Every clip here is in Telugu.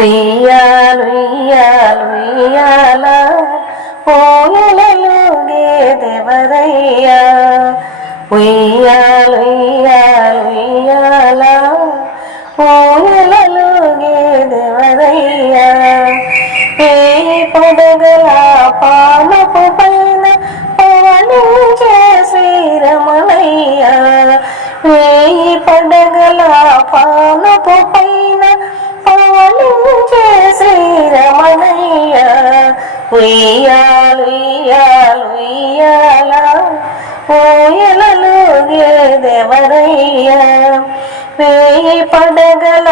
ఉయ్యాలు ఉయ్యాలు ఉయ్యాల ఊయలలుగే దేవరయ్యా. ఉయ్యాలు ఉయ్యాలు ఉయ్యాల ఊయలలుగే దేవరయ్యా. ఏ పడగల పానపు పైన పవనించే శ్రీరమణయ్యా. వేయి పడగల పానపు పైన పవనించే శ్రీరమణయ్యా. ఉయ్యాలు ఉయ్యాలు ఉయ్యాల ఊయలలుగే దేవరయ్యా. వేయి పడగల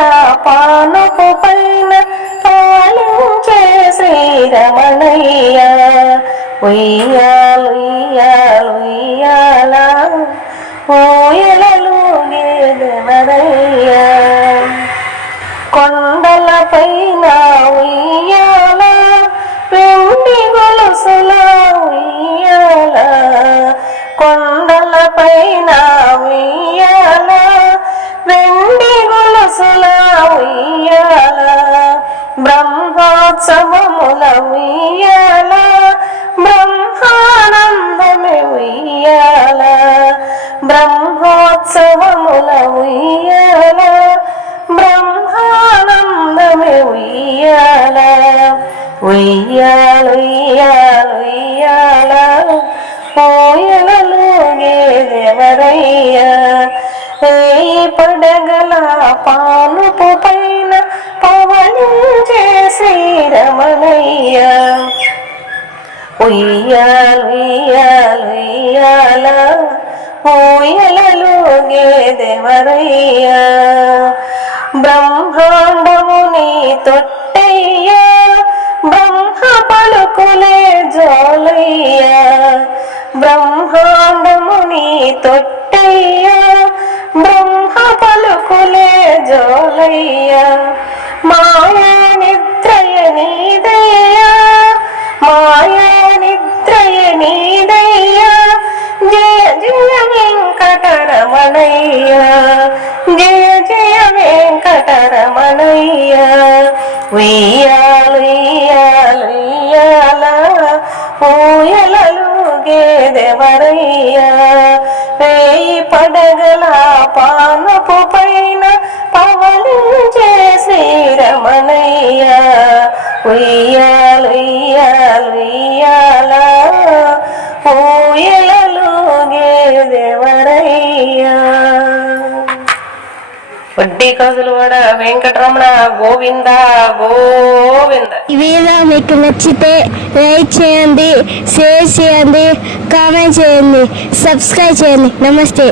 పానపు పైన పవనించే శ్రీరమణయ్యా. ఉయ్యాలు ఉయ్యాలు ఉయ్యాల ఊయలలుగే దేవరయ్యా. కొండల పైన ఉయ్యాల వెండి గొలుసుల ఉయ్యాల. కొండల పైన ఉయ్యాల వెండి గొలుసుల ఉయ్యాల. బ్రహ్మోత్సవముల ఉయ్యాల బ్రహ్మానందమే ఉయ్యాల. బ్రహ్మోత్సవముల ఉయ్యాల బ్రహ్మానందమే ఉయ్యాల. ఉయ్యాలు ఉయ్యాలు ఉయ్యాల ఊయలలుగే దేవరయ్యా. ఏ పడగల పానుపు పైన పవనించే శ్రీరమణయ్యా. ఉయ్యాలు ఉయ్యాలు ఉయ్యాల ఊయలలుగే దేవరయ్యా. బ్రహ్మాండముని తొట్టయ్యా బ్రహ్మ పలుకులే జోలయ్యా. బ్రహ్మాండముని తొట్టయ్యా బ్రహ్మ పలుకులే జోలయ్యా. మాయా నిద్రయ నీదయ్యా మాయా నిద్రయ నీదయ్యా. జయ జయ వెంకటరమణయ్యా. జయ జయ వెంకటరమణయ్యా. ఉయ్యాలు ఉయ్యాలు ఉయ్యాల ఊయలలుగే దేవరయ్యా. వేయి పడగల పానపు పైన పవనించే శ్రీరమణయ్యా. ఉయ్యాలు ఉయ్యాలు ఉయ్యాల ఊయలలుగే దేవరయ్యా. వడ్డీ కాసులవాడ వెంకటరమణ గోవింద గోవింద. ఈ వీడియో మీకు నచ్చితే లైక్ చేయండి, షేర్ చేయండి, కామెంట్ చేయండి, సబ్స్క్రైబ్ చేయండి. నమస్తే.